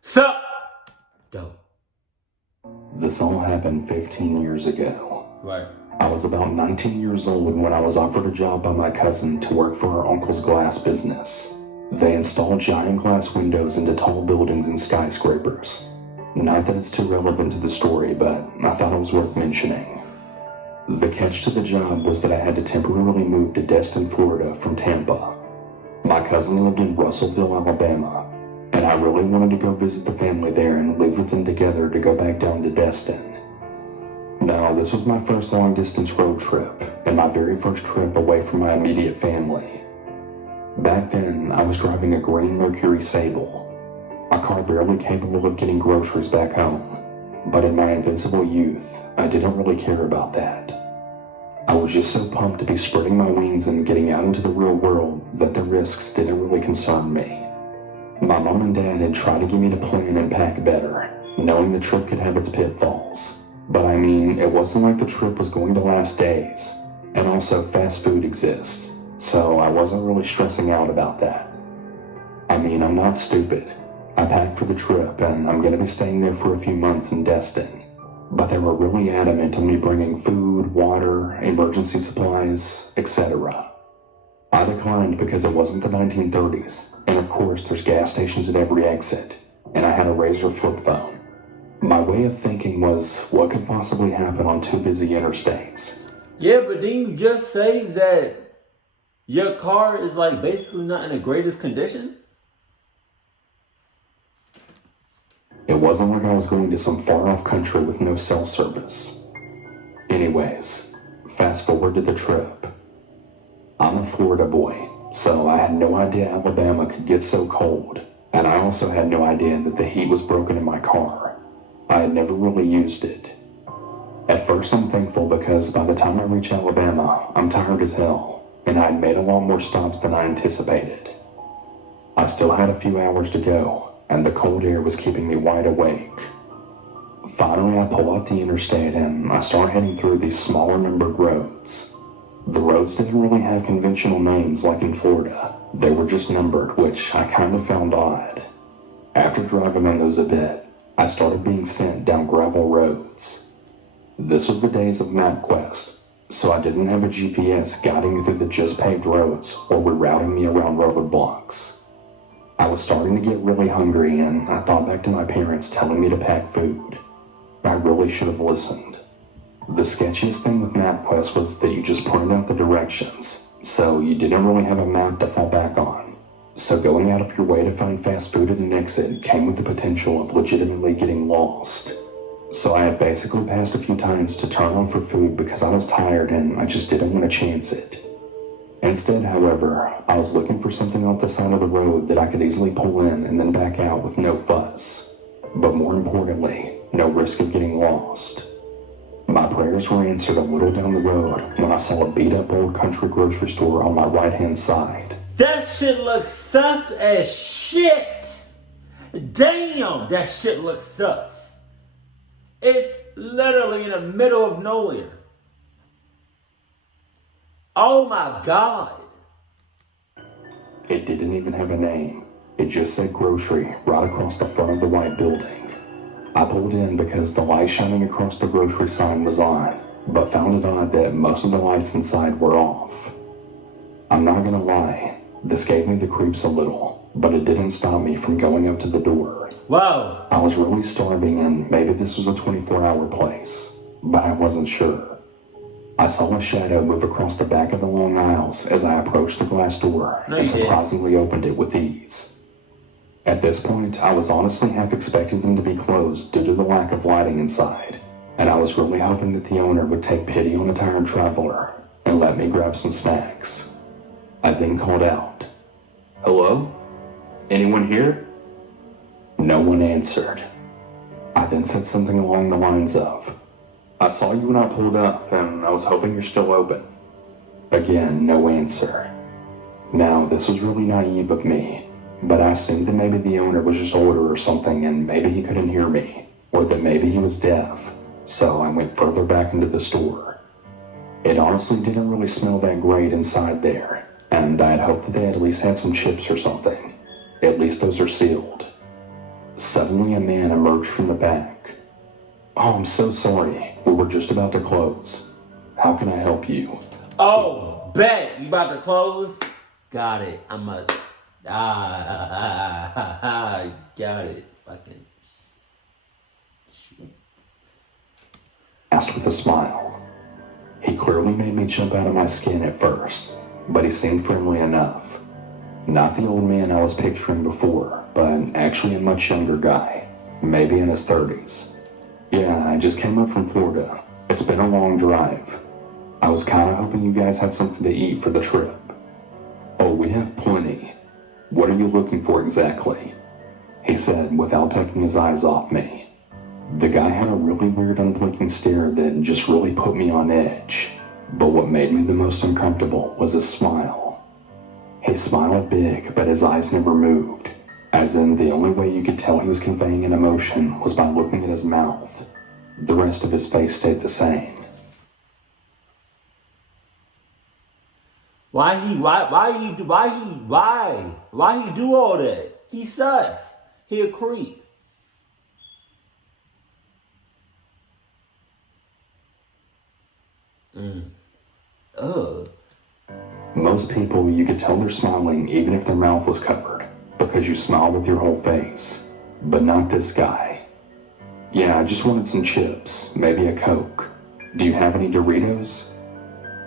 Sup? Dope. This all happened 15 years ago. Right. I was about 19 years old when I was offered a job by my cousin to work for our uncle's glass business. They install giant glass windows into tall buildings and skyscrapers. Not that it's too relevant to the story, but I thought it was worth mentioning. The catch to the job was that I had to temporarily move to Destin, Florida from Tampa. My cousin lived in Russellville, Alabama, and I really wanted to go visit the family there and live with them together to go back down to Destin. Now, this was my first long-distance road trip, and my very first trip away from my immediate family. Back then, I was driving a green Mercury Sable, a car barely capable of getting groceries back home. But in my invincible youth, I didn't really care about that. I was just so pumped to be spreading my wings and getting out into the real world that the risks didn't really concern me. My mom and dad had tried to get me to plan and pack better, knowing the trip could have its pitfalls. But I mean, it wasn't like the trip was going to last days, and also fast food exists, so I wasn't really stressing out about that. I mean, I'm not stupid. I packed for the trip, and I'm going to be staying there for a few months in Destin. But they were really adamant on me bringing food, water, emergency supplies, etc. I declined because it wasn't the 1930s, and of course there's gas stations at every exit, and I had a Razor flip phone. My way of thinking was, what could possibly happen on two busy interstates? Yeah, but didn't you just say that your car is like basically not in the greatest condition? It wasn't like I was going to some far-off country with no cell service. Anyways, fast forward to the trip. I'm a Florida boy, so I had no idea Alabama could get so cold, and I also had no idea that the heat was broken in my car. I had never really used it. At first I'm thankful because by the time I reach Alabama, I'm tired as hell, and I'd made a lot more stops than I anticipated. I still had a few hours to go, and the cold air was keeping me wide awake. Finally, I pull off the interstate and I start heading through these smaller numbered roads. The roads didn't really have conventional names like in Florida. They were just numbered, which I kind of found odd. After driving on those a bit, I started being sent down gravel roads. This was the days of MapQuest, so I didn't have a GPS guiding me through the just paved roads or rerouting me around roadblocks. I was starting to get really hungry, and I thought back to my parents telling me to pack food. I really should have listened. The sketchiest thing with MapQuest was that you just pointed out the directions, so you didn't really have a map to fall back on. So going out of your way to find fast food at an exit came with the potential of legitimately getting lost. So I had basically passed a few times to turn on for food because I was tired and I just didn't want to chance it. Instead, however, I was looking for something off the side of the road that I could easily pull in and then back out with no fuss. But more importantly, no risk of getting lost. My prayers were answered a little down the road when I saw a beat-up old country grocery store on my right-hand side. That shit looks sus as shit! Damn, that shit looks sus. It's literally in the middle of nowhere. Oh my God. It didn't even have a name. It just said grocery right across the front of the white building. I pulled in because the light shining across the grocery sign was on, but found it odd that most of the lights inside were off. I'm not gonna lie, this gave me the creeps a little, but it didn't stop me from going up to the door. Wow. I was really starving and maybe this was a 24-hour place, but I wasn't sure. I saw a shadow move across the back of the long aisles as I approached the glass door and surprisingly opened it with ease. At this point, I was honestly half expecting them to be closed due to the lack of lighting inside, and I was really hoping that the owner would take pity on a tired traveler and let me grab some snacks. I then called out, "Hello? Anyone here?" No one answered. I then said something along the lines of, "I saw you when I pulled up, and I was hoping you're still open." Again, no answer. Now, this was really naive of me, but I assumed that maybe the owner was just older or something, and maybe he couldn't hear me, or that maybe he was deaf, so I went further back into the store. It honestly didn't really smell that great inside there, and I had hoped that they at least had some chips or something. At least those are sealed. Suddenly a man emerged from the back. "Oh, I'm so sorry. We were just about to close. How can I help you?" Oh, bet. You about to close? Got it. Got it. Fucking shit. Asked with a smile. He clearly made me jump out of my skin at first, but he seemed friendly enough. Not the old man I was picturing before, but actually a much younger guy, maybe in his 30s. "Yeah, I just came up from Florida. It's been a long drive. I was kinda hoping you guys had something to eat for the trip." "Oh, we have plenty. What are you looking for exactly?" he said without taking his eyes off me. The guy had a really weird unblinking stare that just really put me on edge, but what made me the most uncomfortable was his smile. He smiled big, but his eyes never moved, as in the only way you could tell he was conveying an emotion was by looking at his mouth. The rest of his face stayed the same. Why he do all that? He sus. He a creep. Ugh. Most people, you could tell they're smiling even if their mouth was covered, because you smile with your whole face. But not this guy. "Yeah, I just wanted some chips, maybe a Coke. Do you have any Doritos?"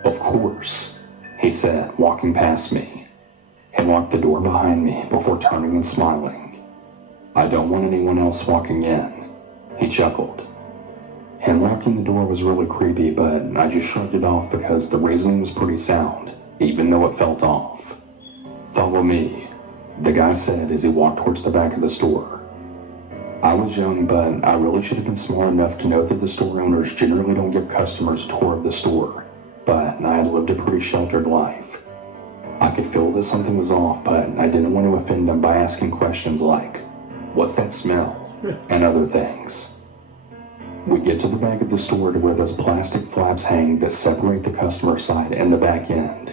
"Of course," he said, walking past me. He locked the door behind me before turning and smiling. "I don't want anyone else walking in," he chuckled. Him locking the door was really creepy, but I just shrugged it off because the reasoning was pretty sound, even though it felt off. "Follow me," the guy said as he walked towards the back of the store. I was young, but I really should have been smart enough to know that the store owners generally don't give customers a tour of the store, but I had lived a pretty sheltered life. I could feel that something was off, but I didn't want to offend them by asking questions like, "What's that smell?" and other things. We get to the back of the store to where those plastic flaps hang that separate the customer side and the back end.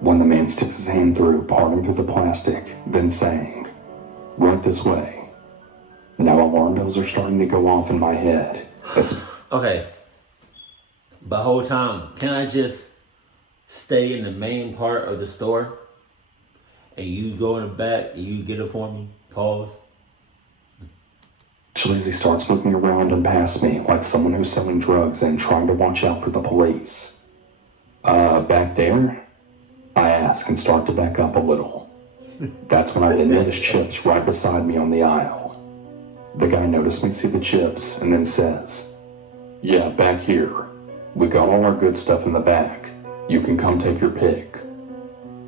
When the man sticks his hand through, parting through the plastic, then saying, "Right this way." Now alarm bells are starting to go off in my head. Okay. But whole time, can I just stay in the main part of the store? And you go in the back and you get it for me? Pause. Actually, as he starts looking around and past me like someone who's selling drugs and trying to watch out for the police. Back there?" I ask and start to back up a little. That's when I then notice chips right beside me on the aisle. The guy noticed me see the chips and then says, "Yeah, back here. We got all our good stuff in the back. You can come take your pick."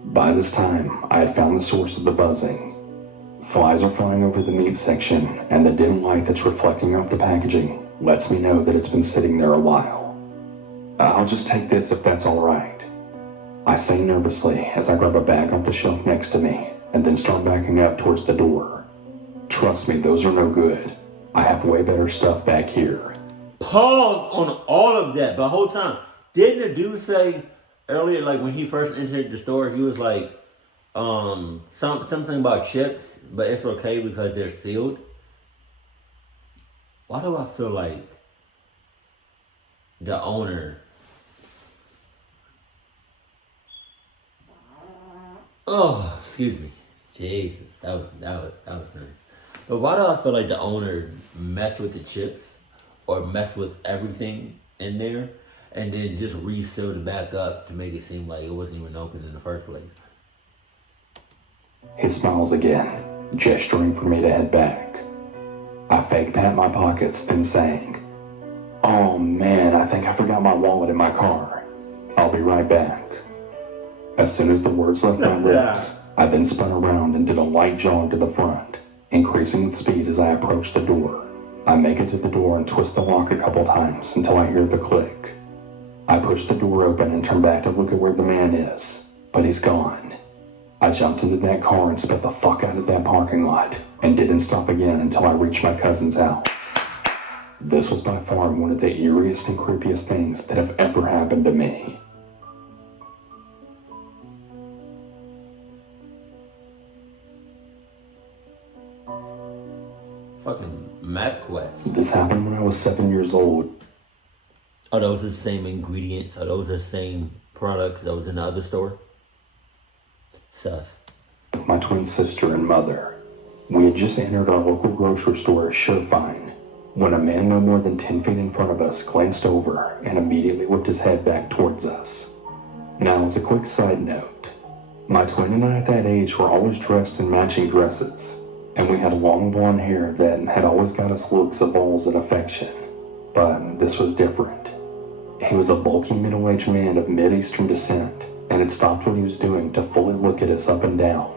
By this time, I had found the source of the buzzing. Flies are flying over the meat section, and the dim light that's reflecting off the packaging lets me know that it's been sitting there a while. "I'll just take this if that's all right," I say nervously as I grab a bag off the shelf next to me and then start backing up towards the door. Trust me, those are no good. I have way better stuff back here. Pause on all of that, but whole time, didn't the dude say earlier, like when he first entered the store, he was like, something about chips, but it's okay because they're sealed? Why do I feel like the owner? Oh, excuse me. Jesus, that was nice. But why do I feel like the owner messed with the chips or messed with everything in there and then just resealed it back up to make it seem like it wasn't even open in the first place? He smiles again, gesturing for me to head back. I fake pat my pockets, then saying, "Oh man, I think I forgot my wallet in my car. I'll be right back." As soon as the words left my lips, I then spun around and did a light jog to the front, increasing with speed as I approached the door. I make it to the door and twist the lock a couple times until I hear the click. I push the door open and turn back to look at where the man is, but he's gone. I jumped into that car and sped the fuck out of that parking lot and didn't stop again until I reached my cousin's house. This was by far one of the eeriest and creepiest things that have ever happened to me. Yes. This happened when I was 7 years old. Are those the same ingredients? Are those the same products that was in the other store? Sus. My twin sister and mother. We had just entered our local grocery store, Surefine, when a man no more than 10 feet in front of us glanced over and immediately whipped his head back towards us. Now, as a quick side note, my twin and I at that age were always dressed in matching dresses, and we had long blonde hair that had always got us looks of balls and affection. But this was different. He was a bulky middle-aged man of mid-eastern descent, and had stopped what he was doing to fully look at us up and down.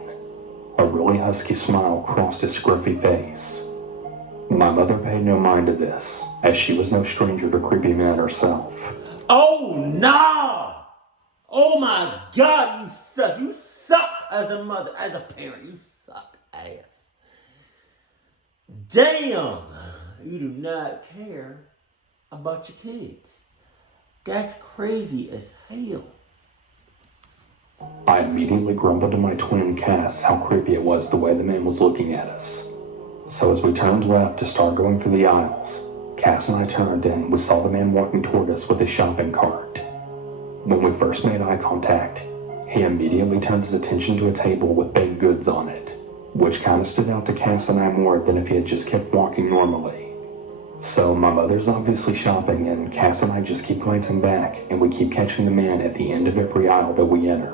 A really husky smile crossed his scruffy face. My mother paid no mind to this, as she was no stranger to creepy men herself. Oh, no! Oh, my God, you suck. You suck as a mother, as a parent. You suck ass. Damn! You do not care about your kids. That's crazy as hell. I immediately grumbled to my twin Cass how creepy it was the way the man was looking at us. So as we turned left to start going through the aisles, Cass and I turned and we saw the man walking toward us with his shopping cart. When we first made eye contact, he immediately turned his attention to a table with baked goods on it, which kind of stood out to Cass and I more than if he had just kept walking normally. So my mother's obviously shopping, and Cass and I just keep glancing back, and we keep catching the man at the end of every aisle that we enter,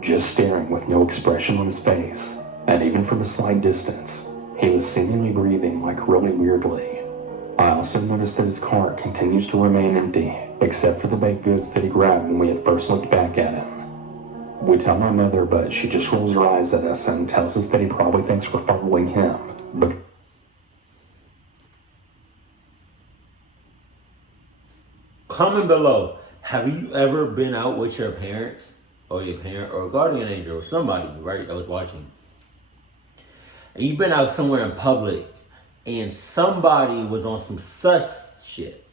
just staring with no expression on his face, and even from a slight distance, he was seemingly breathing like really weirdly. I also noticed that his cart continues to remain empty, except for the baked goods that he grabbed when we had first looked back at him. We tell my mother, but she just rolls her eyes at us and tells us that he probably thinks we're following him, but Comment below. Have you ever been out with your parents or your parent or a guardian angel or somebody, right, that was watching? And you've been out somewhere in public and somebody was on some sus shit,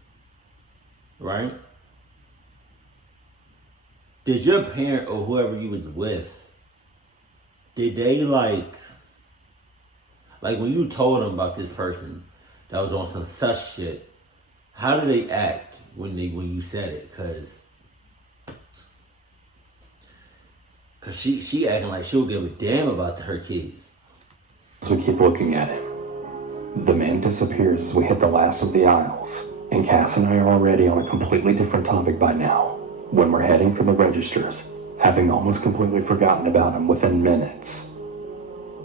right? Did your parent or whoever you was with, did they like when you told them about this person that was on some sus shit, how did they act when you said it? Cause she acting like she'll give a damn about her kids. So we keep looking at him. The man disappears as we hit the last of the aisles, and Cass and I are already on a completely different topic by now, when we're heading for the registers, having almost completely forgotten about him within minutes.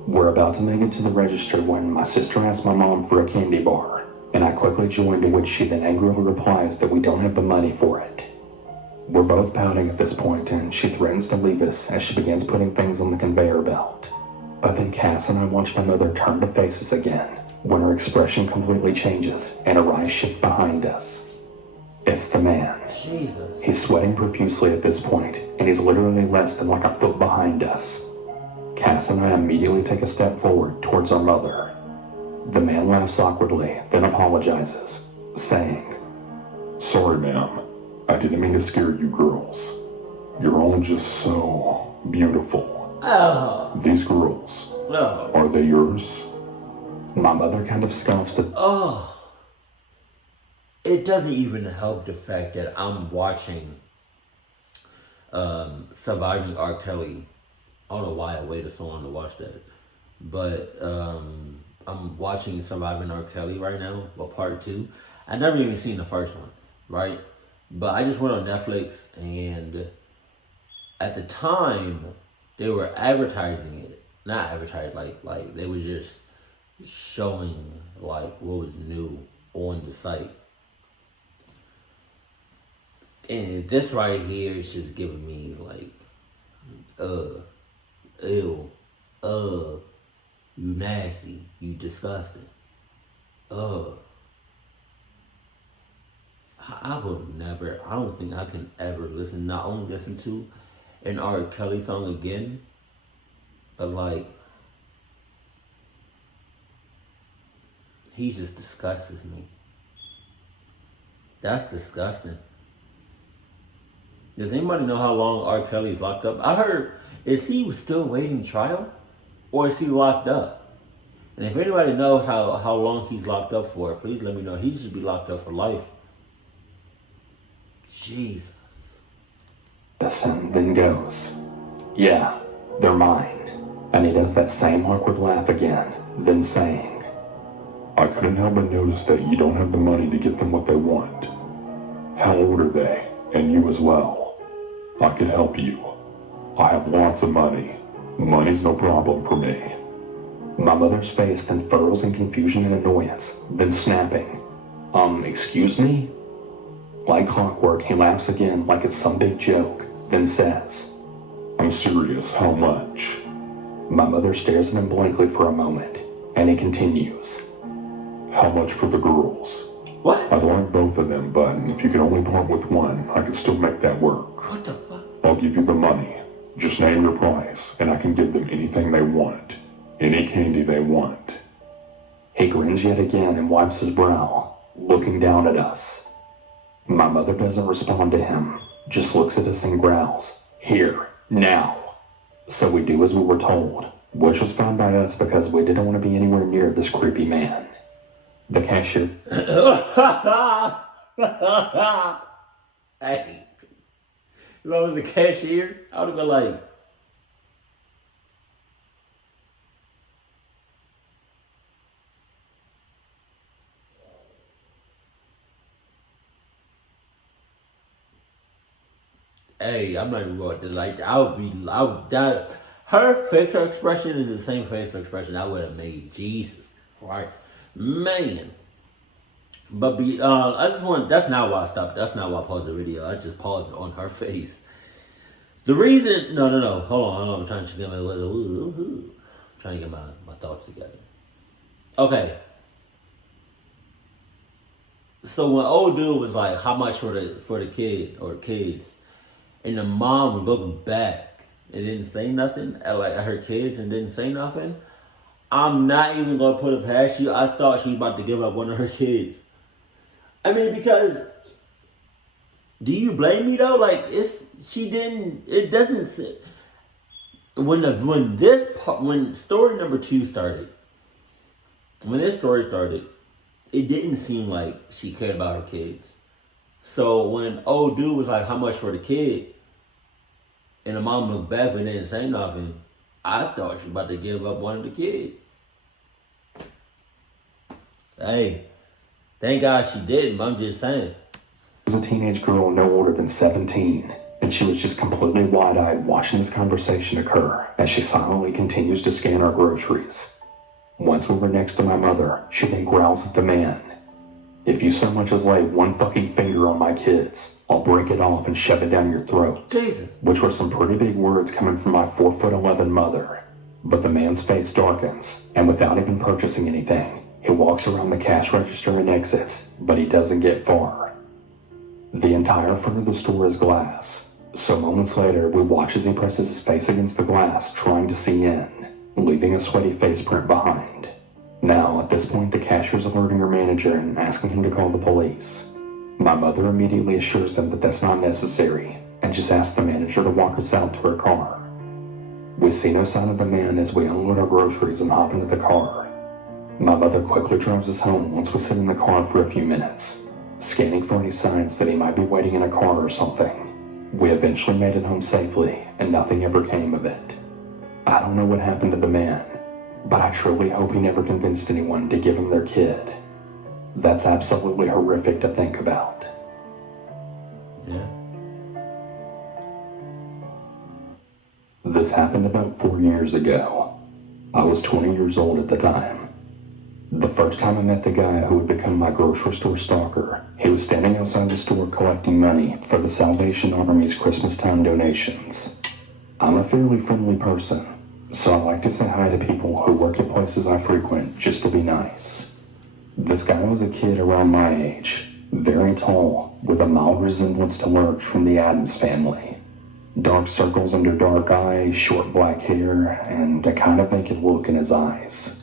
We're about to make it to the register when my sister asks my mom for a candy bar, and I quickly join, to which she then angrily replies that we don't have the money for it. We're both pouting at this point, and she threatens to leave us as she begins putting things on the conveyor belt. But then Cass and I watch my mother turn to face us again, when her expression completely changes and her eyes shift behind us. It's the man. Jesus. He's sweating profusely at this point, and he's literally less than like a foot behind us. Cass and I immediately take a step forward towards our mother. The man laughs awkwardly, then apologizes, saying, "Sorry, ma'am. I didn't mean to scare you girls. You're all just so beautiful." Oh. These girls, Oh. are they yours? My mother kind of scoffs at Oh. It doesn't even help the fact that I'm watching Surviving R. Kelly. I don't know why I waited so long to watch that. But I'm watching Surviving R. Kelly right now, part 2. I never even seen the first one, right? But I just went on Netflix, and at the time, they were advertising it. Not advertising, like they were just showing like what was new on the site. And this right here is just giving me like, ew, you nasty, you disgusting, I will never, I don't think I can ever not only listen to an R. Kelly song again, but like, he just disgusts me. That's disgusting. Does anybody know how long R. Kelly's locked up? I heard, is he still waiting trial? Or is he locked up? And if anybody knows how long he's locked up for, please let me know. He should be locked up for life. Jesus. The son then goes, "Yeah, they're mine." And he does that same awkward laugh again, then saying, I couldn't help but notice that you don't have the money to get them what they want. How old are they? And you as well. I could help you. I have lots of money. Money's no problem for me. My mother's face then furrows in confusion and annoyance, then snapping, excuse me? Like clockwork, he laughs again like it's some big joke, then says, I'm serious, how much? My mother stares at him blankly for a moment, and he continues, How much for the girls? What? I'd like both of them, but if you can only part with one, I could still make that work. What the fuck? I'll give you the money. Just name your price, and I can give them anything they want. Any candy they want. He grins yet again and wipes his brow, looking down at us. My mother doesn't respond to him, just looks at us and growls, "Here, now." So we do as we were told, which was fine by us because we didn't want to be anywhere near this creepy man. The cashier. Hey, if I was the cashier, I would have been like, hey, I'm not even going to like. Her facial expression is the same facial expression I would have made. Jesus, right, man. But I just want. That's not why I stopped. That's not why I paused the video. I just paused it on her face. The reason, no. Hold on. I'm trying to get my thoughts together. Okay. So when old dude was like, "How much for the kid or kids?" and the mom was looking back and didn't say nothing at her kids and didn't say nothing, I'm not even gonna put it past you. I thought she was about to give up one of her kids. I mean, because do you blame me though? Like it doesn't sit. When story number 2 started, when this story started, it didn't seem like she cared about her kids. So when old dude was like, "How much for the kid?" and the mom looked back and didn't say nothing, I thought she was about to give up one of the kids. Hey, thank God she didn't, but I'm just saying. Was a teenage girl no older than 17, and she was just completely wide-eyed watching this conversation occur as she silently continues to scan our groceries. Once we were next to my mother, she then growls at the man, "If you so much as lay one fucking finger on my kids, I'll break it off and shove it down your throat." Jesus. Which were some pretty big words coming from my 4'11" mother. But the man's face darkens, and without even purchasing anything, he walks around the cash register and exits, but he doesn't get far. The entire front of the store is glass, so moments later we watch as he presses his face against the glass trying to see in, leaving a sweaty face print behind. Now, at this point, the cashier's alerting her manager and asking him to call the police. My mother immediately assures them that that's not necessary, and just asks the manager to walk us out to her car. We see no sign of the man as we unload our groceries and hop into the car. My mother quickly drives us home once we sit in the car for a few minutes, scanning for any signs that he might be waiting in a car or something. We eventually made it home safely, and nothing ever came of it. I don't know what happened to the man, but I truly hope he never convinced anyone to give him their kid. That's absolutely horrific to think about. Yeah. This happened about 4 years ago. I was 20 years old at the time. The first time I met the guy who would become my grocery store stalker, he was standing outside the store collecting money for the Salvation Army's Christmastime donations. I'm a fairly friendly person, so I like to say hi to people who work at places I frequent just to be nice. This guy was a kid around my age, very tall, with a mild resemblance to Lurch from the Addams Family. Dark circles under dark eyes, short black hair, and a kind of vacant look in his eyes.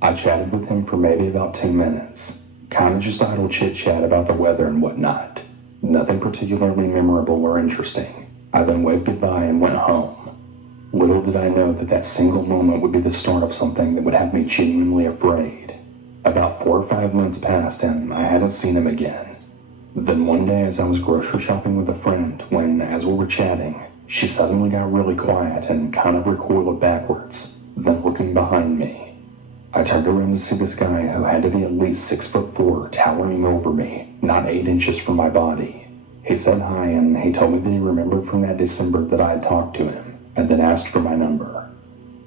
I chatted with him for maybe about 2 minutes, kind of just idle chit-chat about the weather and whatnot. Nothing particularly memorable or interesting. I then waved goodbye and went home. Little did I know that that single moment would be the start of something that would have me genuinely afraid. About 4 or 5 months passed and I hadn't seen him again. Then one day as I was grocery shopping with a friend, when, as we were chatting, she suddenly got really quiet and kind of recoiled backwards, then looking behind me. I turned around to see this guy who had to be at least 6'4", towering over me, not 8 inches from my body. He said hi and he told me that he remembered from that December that I had talked to him, and then asked for my number.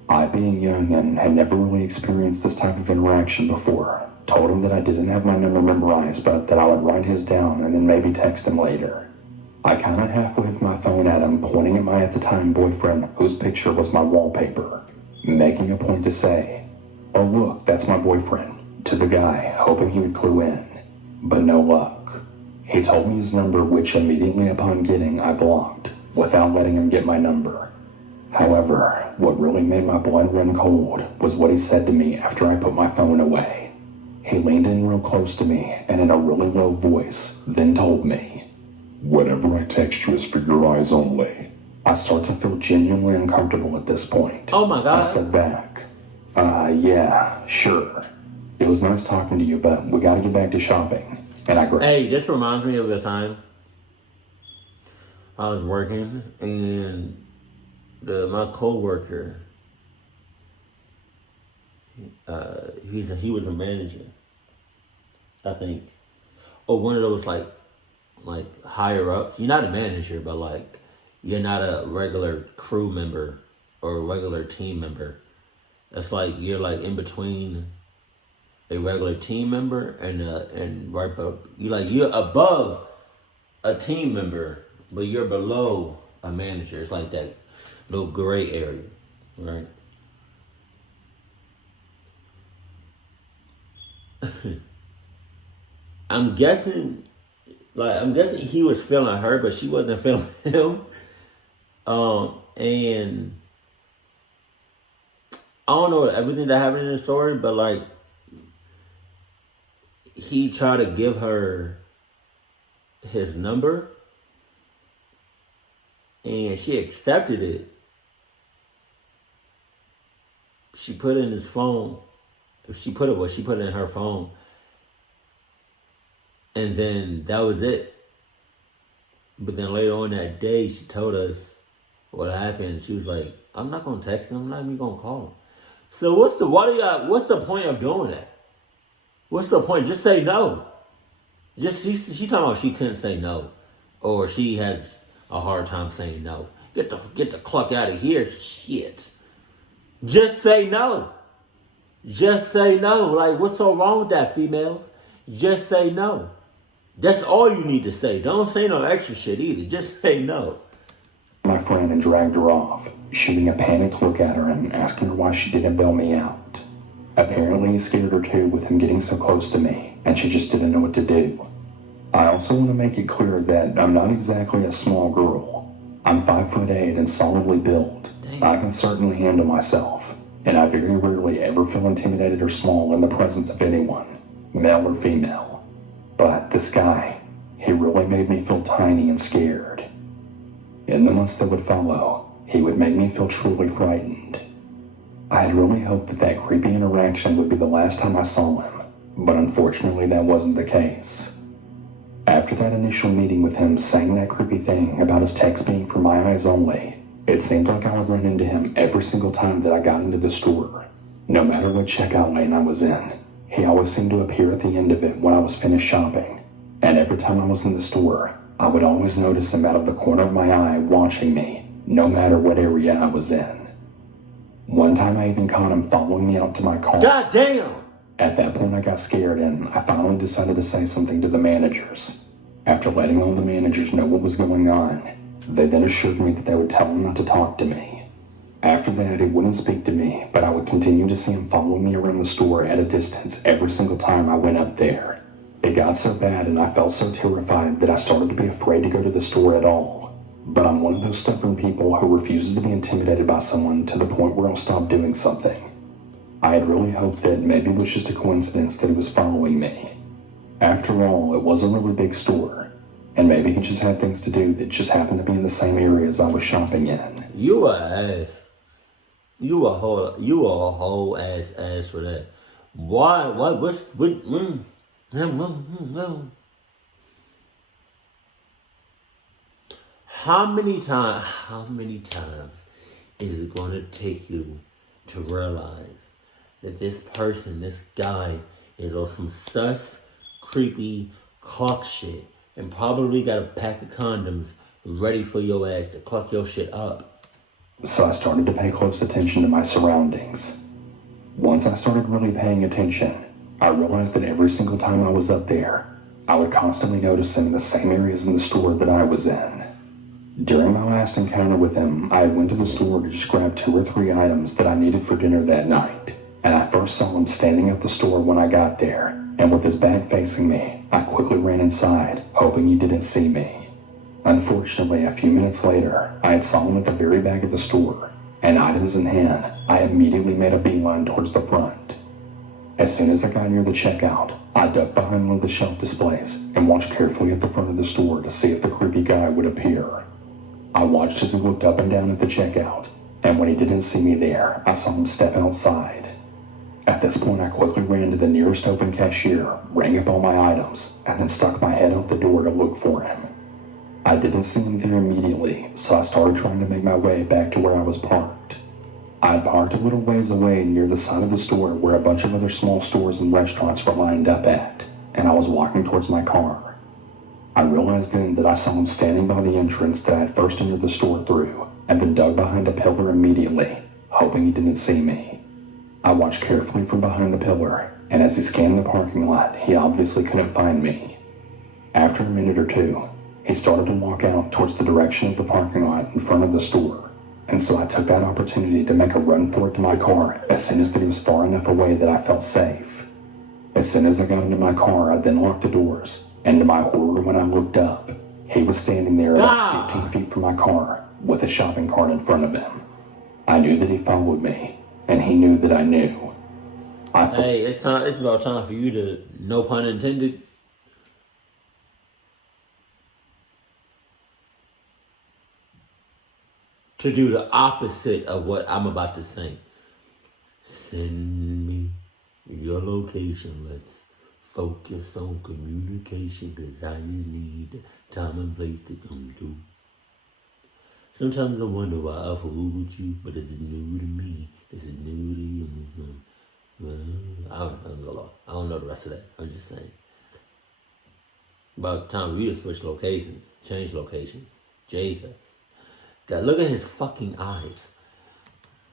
I, being young and had never really experienced this type of interaction before, told him that I didn't have my number memorized, but that I would write his down and then maybe text him later. I kind of half waved my phone at him, pointing at my at the time boyfriend, whose picture was my wallpaper, making a point to say, "Oh look, that's my boyfriend," to the guy, hoping he would clue in. But no luck. He told me his number, which immediately upon getting I blocked, without letting him get my number. However, what really made my blood run cold was what he said to me after I put my phone away. He leaned in real close to me and in a really low voice, then told me, Whatever I text you is for your eyes only. I start to feel genuinely uncomfortable at this point. Oh my God. I said back, yeah, sure. It was nice talking to you, but we gotta get back to shopping. And I grabbed. Hey, this reminds me of the time I was working and my coworker, he was a manager, I think, or one of those like higher ups. You're not a manager, but like you're not a regular crew member or a regular team member. It's like you're like in between a regular team member and right up. You're above a team member, but you're below a manager. It's like that little gray area, right? I'm guessing he was feeling her, but she wasn't feeling him. And I don't know everything that happened in the story, but like he tried to give her his number and she accepted it. She put it in his phone. She put it in her phone. And then that was it. But then later on that day, she told us what happened. She was like, I'm not going to text him. I'm not even going to call him. So what's the point of doing that? What's the point? Just say no. She talking about she couldn't say no. Or she has a hard time saying no. Get the cluck out of here. Shit. Just say no. Just say no. Like, what's so wrong with that, females? Just say no. That's all you need to say. Don't say no extra shit either. Just say no. My friend and dragged her off, shooting a panicked look at her and asking her why she didn't bail me out. Apparently he scared her too with him getting so close to me, and she just didn't know what to do. I also want to make it clear that I'm not exactly a small girl. I'm 5'8" and solidly built. I can certainly handle myself, and I very rarely ever feel intimidated or small in the presence of anyone, male or female. But this guy, he really made me feel tiny and scared. In the months that would follow, he would make me feel truly frightened. I had really hoped that that creepy interaction would be the last time I saw him, but unfortunately that wasn't the case. After that initial meeting with him saying that creepy thing about his text being for my eyes only, it seemed like I would run into him every single time that I got into the store. No matter what checkout lane I was in, he always seemed to appear at the end of it when I was finished shopping, and every time I was in the store, I would always notice him out of the corner of my eye watching me, no matter what area I was in. One time I even caught him following me out to my car. God damn! At that point I got scared and I finally decided to say something to the managers. After letting all the managers know what was going on, they then assured me that they would tell him not to talk to me. After that, he wouldn't speak to me, but I would continue to see him following me around the store at a distance every single time I went up there. It got so bad and I felt so terrified that I started to be afraid to go to the store at all. But I'm one of those stubborn people who refuses to be intimidated by someone to the point where I'll stop doing something. I had really hoped that maybe it was just a coincidence that he was following me. After all, it was a really big store, and maybe he just had things to do that just happened to be in the same areas I was shopping in. You a ass. You a whole ass for that. Why? How many times is it going to take you to realize that this person, this guy, is on some sus, creepy, clock shit, and probably got a pack of condoms ready for your ass to cluck your shit up? So I started to pay close attention to my surroundings. Once I started really paying attention, I realized that every single time I was up there, I would constantly notice him in the same areas in the store that I was in. During my last encounter with him, I went to the store to just grab 2 or 3 items that I needed for dinner that night, and I first saw him standing at the store when I got there, and with his back facing me, I quickly ran inside, hoping he didn't see me. Unfortunately, a few minutes later, I had saw him at the very back of the store, and items in hand, I immediately made a beeline towards the front. As soon as I got near the checkout, I ducked behind one of the shelf displays and watched carefully at the front of the store to see if the creepy guy would appear. I watched as he looked up and down at the checkout, and when he didn't see me there, I saw him step outside. At this point, I quickly ran to the nearest open cashier, rang up all my items, and then stuck my head out the door to look for him. I didn't see him there immediately, so I started trying to make my way back to where I was parked. I parked a little ways away near the side of the store where a bunch of other small stores and restaurants were lined up at, and I was walking towards my car. I realized then that I saw him standing by the entrance that I had first entered the store through, and then dug behind a pillar immediately, hoping he didn't see me. I watched carefully from behind the pillar, and as he scanned the parking lot, he obviously couldn't find me. After a minute or two, he started to walk out towards the direction of the parking lot in front of the store, and so I took that opportunity to make a run for it to my car as soon as he was far enough away that I felt safe. As soon as I got into my car, I then locked the doors, and to my horror when I looked up, he was standing there about 15 feet from my car with a shopping cart in front of him. I knew that he followed me, and he knew that I knew. Hey, it's about time for you to, no pun intended, to do the opposite of what I'm about to say. Send me your location. Let's focus on communication, because I just need time and place to come through. Sometimes I wonder why I fool with you, but this is new to me. This is new to you. I don't know the rest of that. I'm just saying. About time for you to switch locations, change locations. Jesus. God, look at his fucking eyes.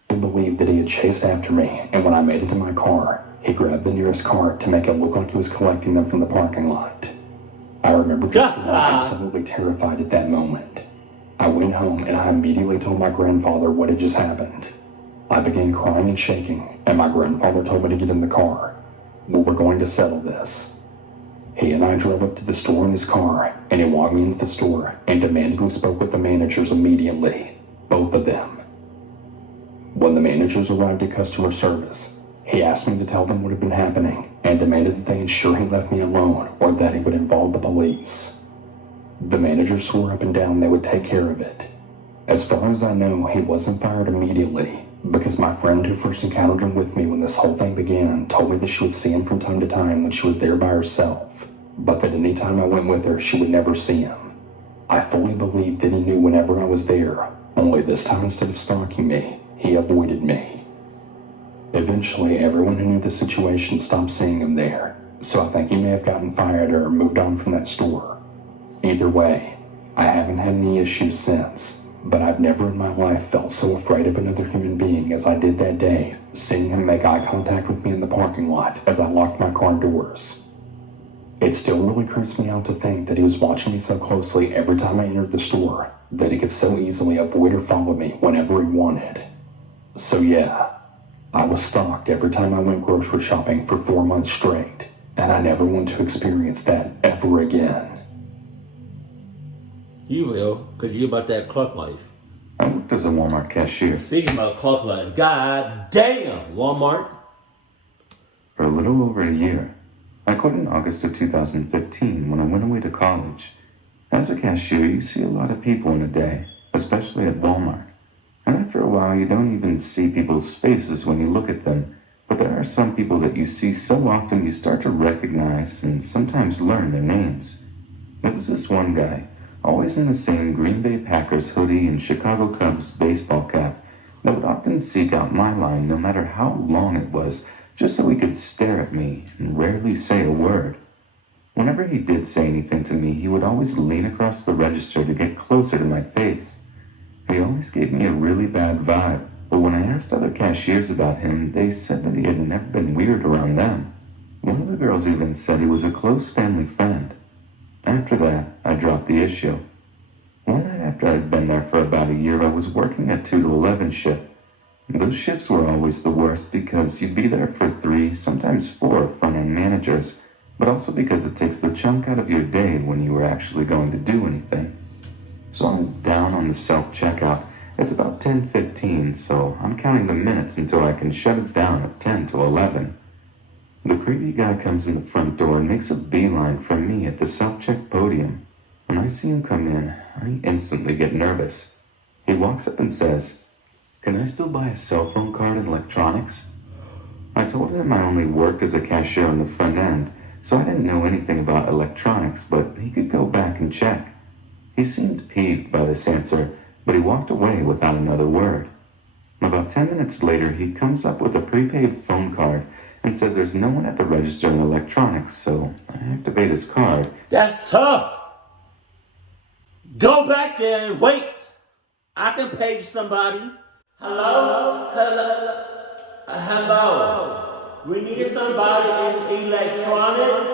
I believed that he had chased after me, and when I made it to my car, he grabbed the nearest cart to make it look like he was collecting them from the parking lot. I remember just being absolutely terrified at that moment. I went home and I immediately told my grandfather what had just happened. I began crying and shaking, and my grandfather told me to get in the car. We were going to settle this. He and I drove up to the store in his car, and he walked me into the store and demanded we spoke with the managers immediately, both of them. When the managers arrived at customer service, he asked me to tell them what had been happening and demanded that they ensure he left me alone or that he would involve the police. The managers swore up and down they would take care of it. As far as I know, he wasn't fired immediately because my friend who first encountered him with me when this whole thing began told me that she would see him from time to time when she was there by herself, but that any time I went with her, she would never see him. I fully believed that he knew whenever I was there, only this time instead of stalking me, he avoided me. Eventually, everyone who knew the situation stopped seeing him there, so I think he may have gotten fired or moved on from that store. Either way, I haven't had any issues since, but I've never in my life felt so afraid of another human being as I did that day, seeing him make eye contact with me in the parking lot as I locked my car doors. It still really creeps me out to think that he was watching me so closely every time I entered the store that he could so easily avoid or follow me whenever he wanted. So yeah, I was stalked every time I went grocery shopping for 4 months straight, and I never want to experience that ever again. You will, because you about that cluck life. I worked as a Walmart cashier Speaking about cluck life, god damn, Walmart. for a little over a year. I quit in August of 2015 when I went away to college. As a cashier, you see a lot of people in a day, especially at Walmart. And after a while, you don't even see people's faces when you look at them, but there are some people that you see so often you start to recognize and sometimes learn their names. There was this one guy, always in the same Green Bay Packers hoodie and Chicago Cubs baseball cap, that would often seek out my line no matter how long it was, just so he could stare at me and rarely say a word. Whenever he did say anything to me, he would always lean across the register to get closer to my face. He always gave me a really bad vibe, but when I asked other cashiers about him, they said that he had never been weird around them. One of the girls even said he was a close family friend. After that, I dropped the issue. One night after I'd been there for about a year, I was working a 2 to 11 shift. Those shifts were always the worst because you'd be there for 3, sometimes 4 front-end managers, but also because it takes the chunk out of your day when you were actually going to do anything. So I'm down on the self-checkout. It's about 10:15, so I'm counting the minutes until I can shut it down at 10 to 11. The creepy guy comes in the front door and makes a beeline for me at the self-check podium. When I see him come in, I instantly get nervous. He walks up and says, "Can I still buy a cell phone card in electronics?" I told him I only worked as a cashier on the front end, so I didn't know anything about electronics, but he could go back and check. He seemed peeved by this answer, but he walked away without another word. About 10 minutes later, he comes up with a prepaid phone card and said there's no one at the register in electronics, so I activate his card. That's tough. Go back there and wait. I can page somebody. Hello? Hello? Hello? We need somebody in electronics.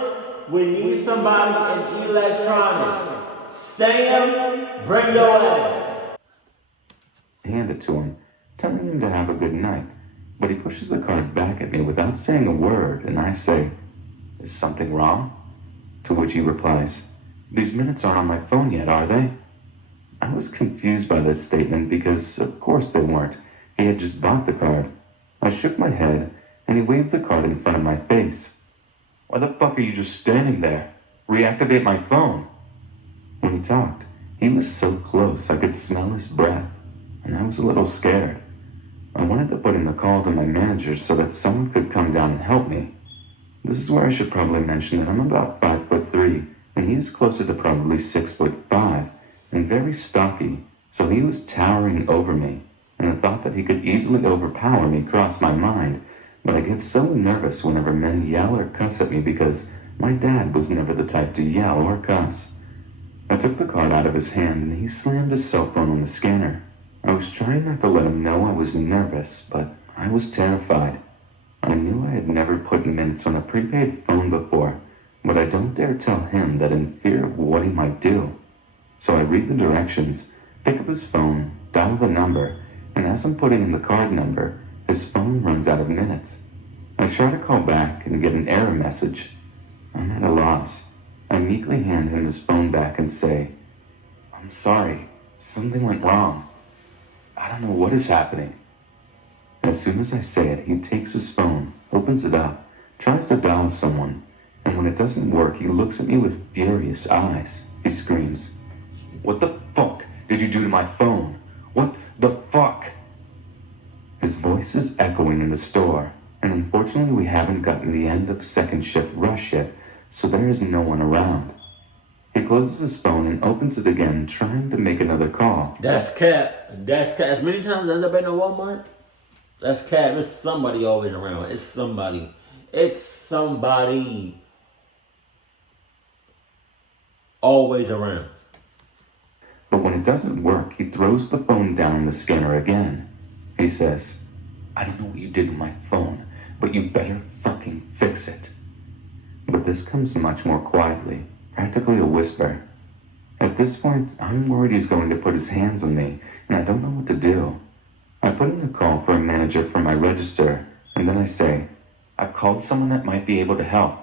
We need somebody in electronics. Sam, bring your ass. I hand it to him, telling him to have a good night, but he pushes the card back at me without saying a word, and I say, "Is something wrong?" To which he replies, "These minutes aren't on my phone yet, are they?" I was confused by this statement because, of course, they weren't. He had just bought the card. I shook my head, and he waved the card in front of my face. "Why the fuck are you just standing there? Reactivate my phone." When he talked, he was so close I could smell his breath, and I was a little scared. I wanted to put in a call to my manager so that someone could come down and help me. This is where I should probably mention that I'm about 5'3", and he is closer to probably 6'5", and very stocky, so he was towering over me, and the thought that he could easily overpower me crossed my mind, but I get so nervous whenever men yell or cuss at me because my dad was never the type to yell or cuss. I took the card out of his hand and he slammed his cell phone on the scanner. I was trying not to let him know I was nervous, but I was terrified. I knew I had never put minutes on a prepaid phone before, but I don't dare tell him that in fear of what he might do. So I read the directions, pick up his phone, dial the number, and as I'm putting in the card number, his phone runs out of minutes. I try to call back and get an error message. I'm at a loss. I meekly hand him his phone back and say, "I'm sorry, something went wrong. I don't know what is happening." As soon as I say it, he takes his phone, opens it up, tries to dial someone, and when it doesn't work, he looks at me with furious eyes. He screams, "What the fuck did you do to my phone? What the fuck?" His voice is echoing in the store, and unfortunately we haven't gotten the end of second shift rush yet, so there is no one around. He closes his phone and opens it again, trying to make another call. That's cat. That's cat. As many times as I've been to Walmart, that's cat. There's somebody always around. It's somebody. It's somebody always around. But when it doesn't work, he throws the phone down in the scanner again. He says, "I don't know what you did with my phone, but you better fucking fix it." But this comes much more quietly, practically a whisper. At this point, I'm worried he's going to put his hands on me, and I don't know what to do. I put in a call for a manager from my register, and then I say, "I've called someone that might be able to help,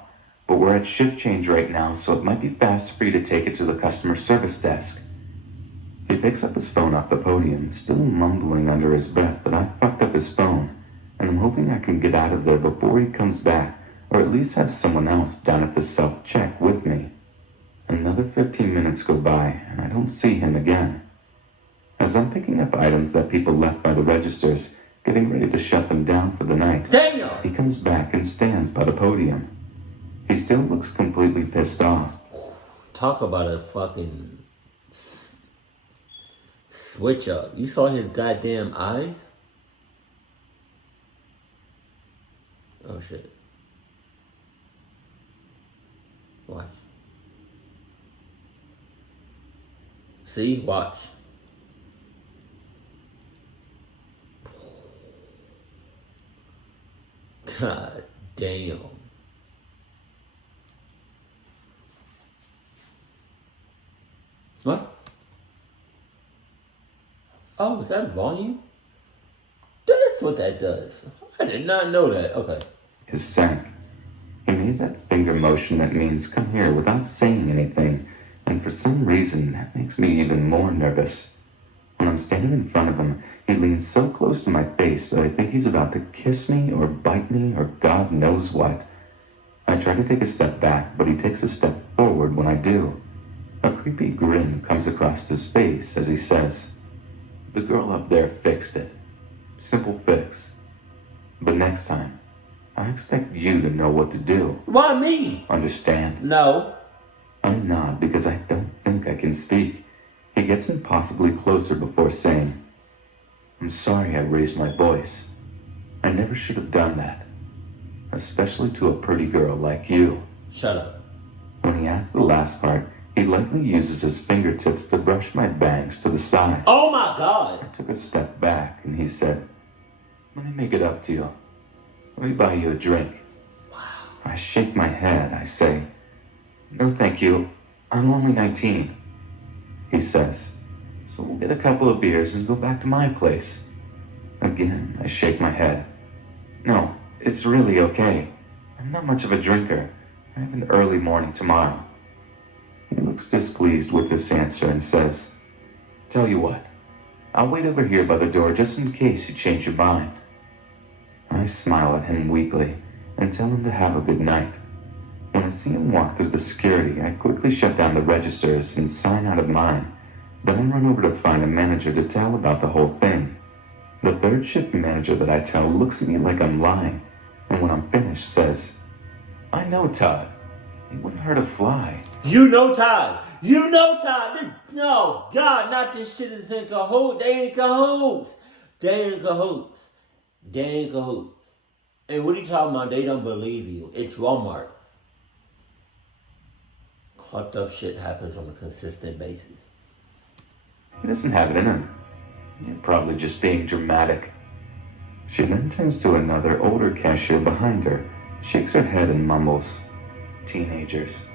but we're at shift change right now, so it might be faster for you to take it to the customer service desk." He picks up his phone off the podium, still mumbling under his breath that I fucked up his phone, and I'm hoping I can get out of there before he comes back, or at least have someone else down at the self-check with me. Another 15 minutes go by, and I don't see him again. As As I'm picking up items that people left by the registers, getting ready to shut them down for the night, Damn! he comes back and stands by the podium. He still looks completely pissed off. Talk about a fucking switch up. You saw his goddamn eyes? Oh shit. Watch. See? Watch. God damn. What? Oh, is that volume? That's what that does. I did not know that. Okay. His sank. He made that finger motion that means come here without saying anything, and for some reason that makes me even more nervous. When I'm standing in front of him, he leans so close to my face that I think he's about to kiss me or bite me or God knows what. I try to take a step back, but he takes a step forward when I do. A creepy grin comes across his face as he says, "The girl up there fixed it. Simple fix. But next time, I expect you to know what to do. Why me? Understand?" No. I nod because I don't think I can speak. He gets impossibly closer before saying, "I'm sorry I raised my voice. I never should have done that. Especially to a pretty girl like you." Shut up. When he adds the last part, he lightly uses his fingertips to brush my bangs to the side. Oh my God. I took a step back and he said, "Let me make it up to you. Let me buy you a drink." Wow. I shake my head. I say, "No, thank you. I'm only 19. He says, "So we'll get a couple of beers and go back to my place." Again, I shake my head. "No, it's really okay. I'm not much of a drinker. I have an early morning tomorrow." He looks displeased with this answer and says, "Tell you what, I'll wait over here by the door just in case you change your mind." I smile at him weakly and tell him to have a good night. When I see him walk through the security, I quickly shut down the registers and sign out of mine. Then I run over to find a manager to tell about the whole thing. The third shift manager that I tell looks at me like I'm lying, and when I'm finished says, "I know Todd. He wouldn't hurt a fly." You know Todd. You know Todd. No, God, not this shit is in cahoots. They in cahoots. They in cahoots. They in cahoots. And what are you talking about? They don't believe you. It's Walmart. Fucked up shit happens on a consistent basis. He doesn't have it in him. You're probably just being dramatic. She then turns to another older cashier behind her, shakes her head and mumbles, "Teenagers."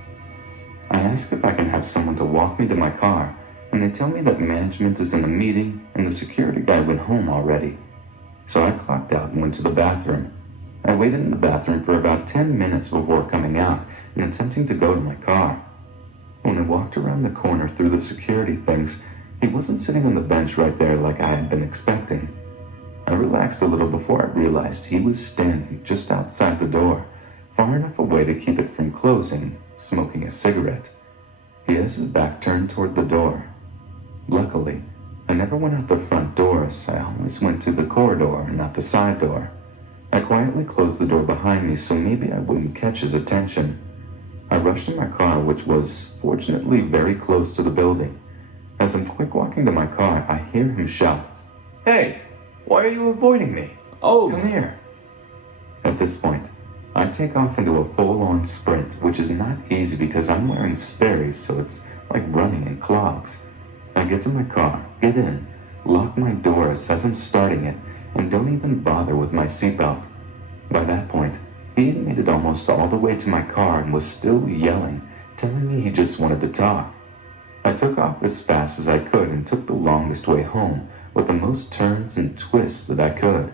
I ask if I can have someone to walk me to my car, and they tell me that management is in a meeting and the security guy went home already. So I clocked out and went to the bathroom. I waited in the bathroom for about 10 minutes before coming out and attempting to go to my car. When I walked around the corner through the security things, he wasn't sitting on the bench right there like I had been expecting. I relaxed a little before I realized he was standing just outside the door, far enough away to keep it from closing, smoking a cigarette. He has his back turned toward the door. Luckily, I never went out the front doors. I always went to the corridor and not the side door. I quietly closed the door behind me so maybe I wouldn't catch his attention. I rushed to my car, which was fortunately very close to the building. As I'm quick walking to my car, I hear him shout, "Hey, why are you avoiding me? Oh. Come here." At this point, I take off into a full-on sprint, which is not easy because I'm wearing Sperry's, so it's like running in clogs. I get to my car, get in, lock my doors as I'm starting it, and don't even bother with my seatbelt. By that point, he had made it almost all the way to my car and was still yelling, telling me he just wanted to talk. I took off as fast as I could and took the longest way home with the most turns and twists that I could.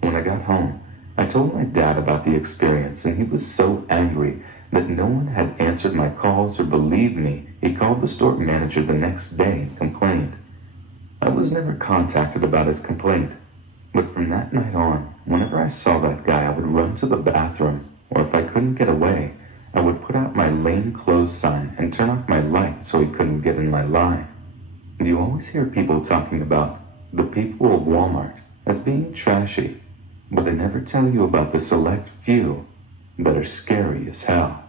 When I got home, I told my dad about the experience and he was so angry that no one had answered my calls or believed me. He called the store manager the next day and complained. I was never contacted about his complaint, but from that night on, whenever I saw that guy, I would run to the bathroom, or if I couldn't get away, I would put out my lane closed sign and turn off my light so he couldn't get in my line. You always hear people talking about the people of Walmart as being trashy, but they never tell you about the select few that are scary as hell.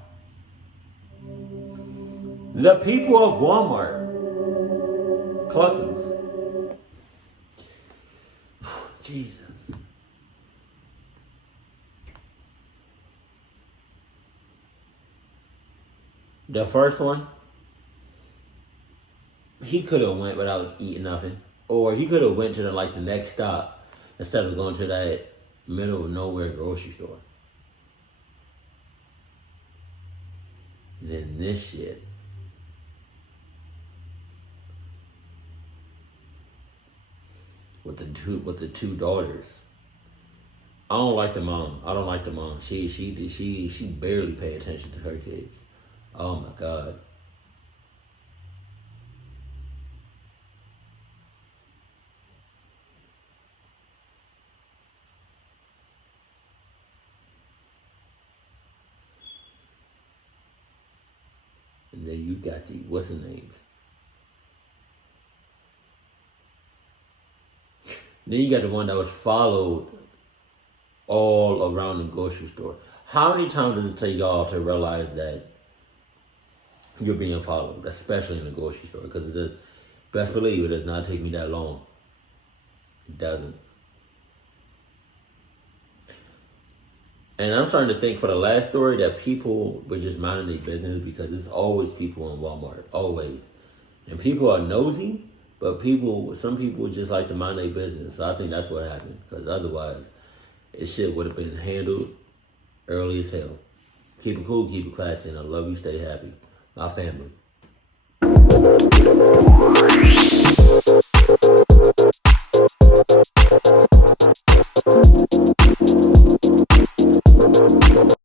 The people of Walmart. Cluckies. Jesus. The first one, he could have went without eating nothing. Or he could have went to the next stop instead of going to that middle of nowhere grocery store. Then this shit. With the two daughters. I don't like the mom. I don't like the mom. She barely pay attention to her kids. Oh my God. And then you got the what's the names? Then you got the one that was followed all around the grocery store. How many times does it take y'all to realize that you're being followed, especially in the grocery store? Because it does, best believe it does not take me that long. It doesn't. And I'm starting to think for the last story that people were just minding their business because there's always people in Walmart, always. And people are nosy, but some people just like to mind their business. So I think that's what happened. Because otherwise, this shit would have been handled early as hell. Keep it cool, keep it classy, and I love you, stay happy. My family.